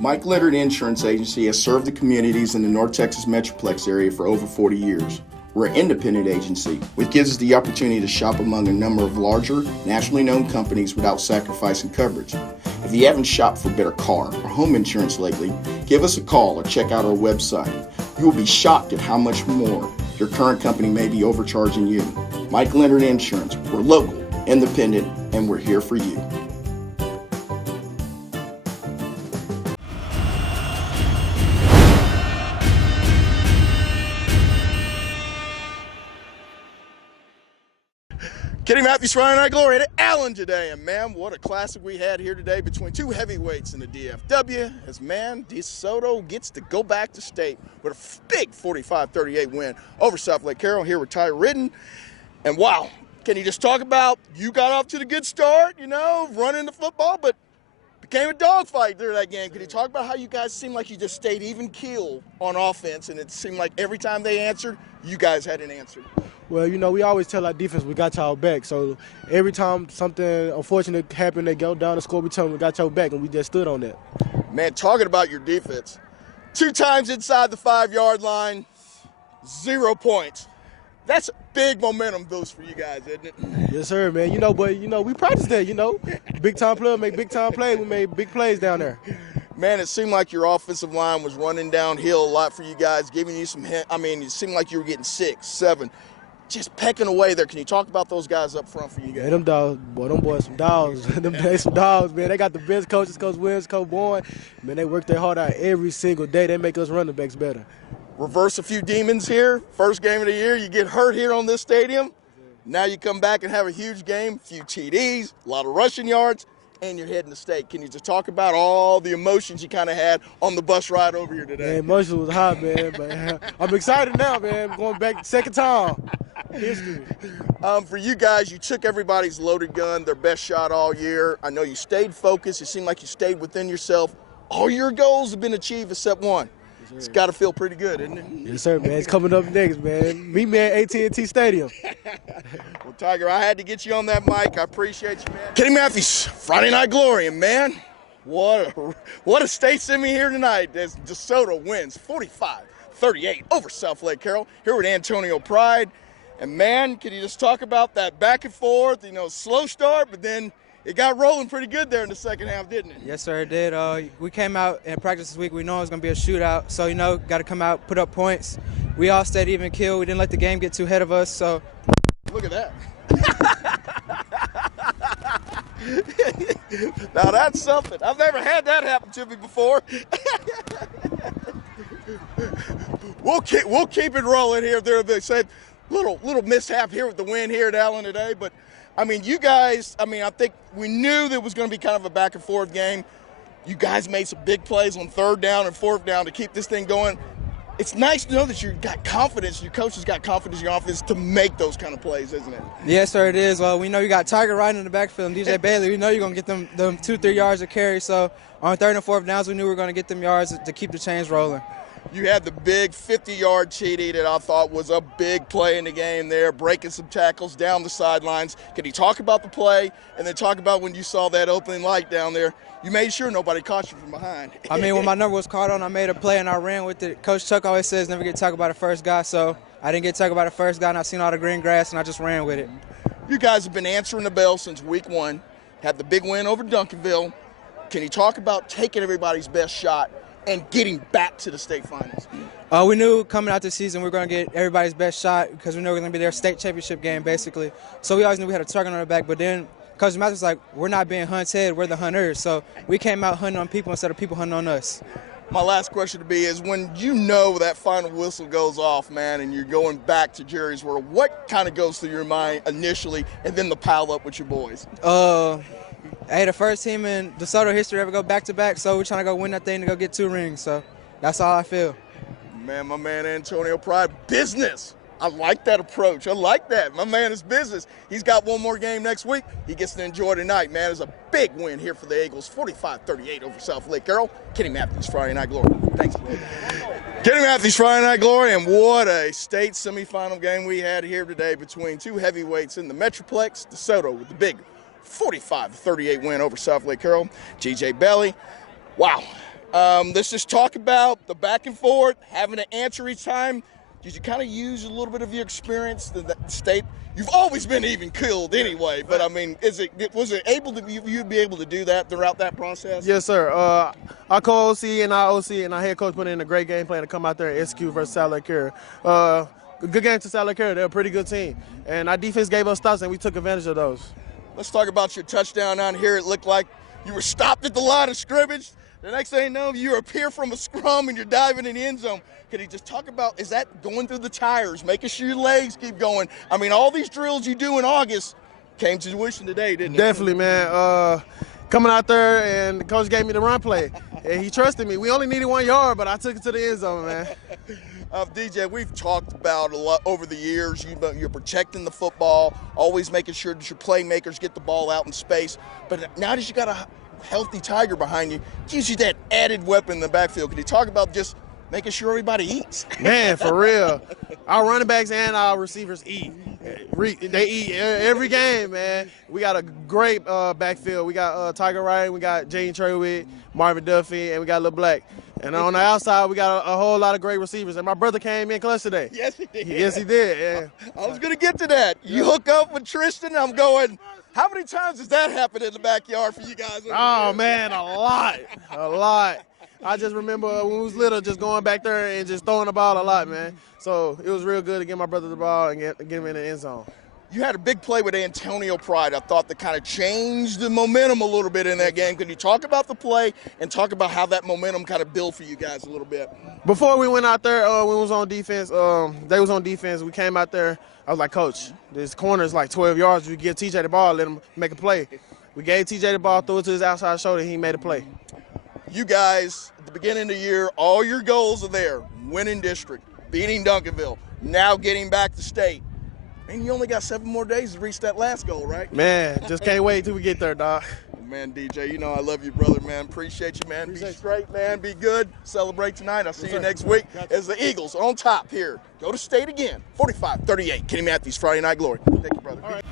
Mike Leonard Insurance Agency has served the communities in the North Texas Metroplex area for over 40 years. We're an independent agency, which gives us the opportunity to shop among a number of larger, nationally known companies without sacrificing coverage. If you haven't shopped for better car or home insurance lately, give us a call or check out our website. You will be shocked at how much more your current company may be overcharging you. Mike Leonard Insurance, we're local, independent, and we're here for you. Kenny Matthews, Friday Night Glory at Allen today, and man, what a classic we had here today between two heavyweights in the DFW, as man, Desoto gets to go back to state with a big 45-38 win over Southlake Carroll here with Riden. And wow, can you just talk about, you got off to the good start, you know, running the football, but became a dogfight during that game. Can you talk about how you guys seemed like you just stayed even keel on offense, and it seemed like every time they answered, you guys had an answer? Well, you know, we always tell our defense we got y'all back. So every time something unfortunate happened, they go down and score, we tell them we got y'all back, and we just stood on that. Man, talking about your defense, 2 times inside the 5-yard line, 0 points. That's a big momentum boost for you guys, isn't it? Yes, sir, man. You know, but, you know, we practice that, you know. Big-time player make big-time plays. We made big plays down there. Man, it seemed like your offensive line was running downhill a lot for you guys, giving you some hint. I mean, it seemed like you were getting 6, 7. Just pecking away there. Can you talk about those guys up front for you guys? Hey, them dogs, boy, them boys some dogs. They some dogs, man. They got the best coaches, Coach Williams, Coach Bourne. Man, they work their heart out every single day. They make us running backs better. Reverse a few demons here. First game of the year, you get hurt here on this stadium. Now you come back and have a huge game, a few TDs, a lot of rushing yards, and you're heading to state. Can you just talk about all the emotions you kind of had on the bus ride over here today? Man, emotions was high, man. But I'm excited now, man. Going back second time. History. For you guys, you took everybody's loaded gun, their best shot all year. I know you stayed focused. It seemed like you stayed within yourself. All your goals have been achieved except one. Yes, it's got to feel pretty good, isn't it? Yes, sir, man. It's coming up next, man. Meet me at AT&T Stadium. Well, Tiger, I had to get you on that mic. I appreciate you, man. Kenny Matthews, Friday Night Glory, and man, what a state semi here tonight. As Desoto wins 45-38 over Southlake Carroll here with Antonio Pride. And man, can you just talk about that back and forth, you know, slow start, but then it got rolling pretty good there in the second half, didn't it? Yes, sir, it did. We came out in practice this week. We know it was going to be a shootout. So, you know, got to come out, put up points. We all stayed even keel. We didn't let the game get too ahead of us. So, look at that. Now that's something. I've never had that happen to me before. We'll keep it rolling here. They said little mishap here with the win here at Allen today, but I mean, you guys, I think we knew there was going to be kind of a back and forth game. You guys made some big plays on 3rd down and 4th down to keep this thing going. It's nice to know that you got confidence, your coaches got confidence in your offense to make those kind of plays, isn't it? Yes, sir, it is. Well, we know you got Tiger Riden in the backfield and DJ Bailey. We know you're going to get them 2-3 yards of carry. So on 3rd and 4th downs, we knew we were going to get them yards to keep the chains rolling. You had the big 50-yard TD that I thought was a big play in the game there, breaking some tackles down the sidelines. Can you talk about the play and then talk about when you saw that opening light down there? You made sure nobody caught you from behind. I mean, when my number was called on, I made a play and I ran with it. Coach Chuck always says never get talked about the first guy, so I didn't get talked about the first guy, and I seen all the green grass, and I just ran with it. You guys have been answering the bell since week 1, had the big win over Duncanville. Can you talk about taking everybody's best shot and getting back to the state finals? We knew coming out this season we were going to get everybody's best shot because we knew it was going to be their state championship game, basically. So we always knew we had a target on our back, but then Coach Matthews was like, we're not being hunted, we're the hunters. So we came out hunting on people instead of people hunting on us. My last question to be is, when you know that final whistle goes off, man, and you're going back to Jerry's World, what kind of goes through your mind initially, and then the pile up with your boys? Hey, the first team in Desoto history ever go back-to-back, so we're trying to go win that thing to go get 2 rings. So that's all I feel. Man, my man Antonio Pride, business. I like that approach. I like that. My man is business. He's got one more game next week. He gets to enjoy tonight, man. It's a big win here for the Eagles, 45-38 over Southlake Carroll. Kenny Matthews, Friday Night Glory. Thanks. Kenny Matthews, Friday Night Glory, and what a state semifinal game we had here today between two heavyweights in the Metroplex. Desoto with the big 45-38 win over Southlake Carroll. DJ Bailey, wow. Let's just talk about the back and forth, having to answer each time. Did you kind of use a little bit of your experience, the state? You've always been even killed anyway, but I mean, was it able to you'd be able to do that throughout that process? Yes, sir. Our co-OC and our OC and our head coach put in a great game plan to come out there and execute versus Southlake Carroll. Good game to Southlake Carroll. They're a pretty good team, and our defense gave us stops, and we took advantage of those. Let's talk about your touchdown down here. It looked like you were stopped at the line of scrimmage. The next thing you know, you appear from a scrum and you're diving in the end zone. Could you just talk about, is that going through the tires, making sure your legs keep going? I mean, all these drills you do in August came to fruition today, didn't it? Definitely, man. Coming out there, and the coach gave me the run play, and he trusted me. We only needed 1 yard, but I took it to the end zone, man. DJ, we've talked about a lot over the years. You're protecting the football, always making sure that your playmakers get the ball out in space. But now that you got a healthy Tiger behind you, gives you that added weapon in the backfield. Can you talk about just making sure everybody eats? Man, for real. Our running backs and our receivers eat. They eat every game, man. We got a great backfield. We got Tiger Riden, we got Jane Trewitt, Marvin Duffy, and we got Lil Black. And on the outside, we got a whole lot of great receivers. And my brother came in clutch today. Yes, he did. Yes, he did. Yeah. I was going to get to that. You hook up with Tristan, I'm going, how many times has that happened in the backyard for you guys? Oh, man, a lot. A lot. I just remember when we was little just going back there and just throwing the ball a lot, man. So it was real good to get my brother the ball and get him in the end zone. You had a big play with Antonio Pride. I thought that kind of changed the momentum a little bit in that game. Could you talk about the play and talk about how that momentum kind of built for you guys a little bit? Before we went out there, when we was on defense, they was on defense. We came out there. I was like, Coach, this corner is like 12 yards. We give TJ the ball, let him make a play. We gave TJ the ball, threw it to his outside shoulder, and he made a play. You guys, at the beginning of the year, all your goals are there. Winning district, beating Duncanville, now getting back to state. And you only got 7 more days to reach that last goal, right? Man, just can't wait till we get there, dog. Man, DJ, you know I love you, brother, man. Appreciate you, man. Be straight, man. Be good. Celebrate tonight. I'll see you next week as the Eagles on top here. Go to state again. 45-38. Kenny Matthews, Friday Night Glory. Thank you, brother. All right.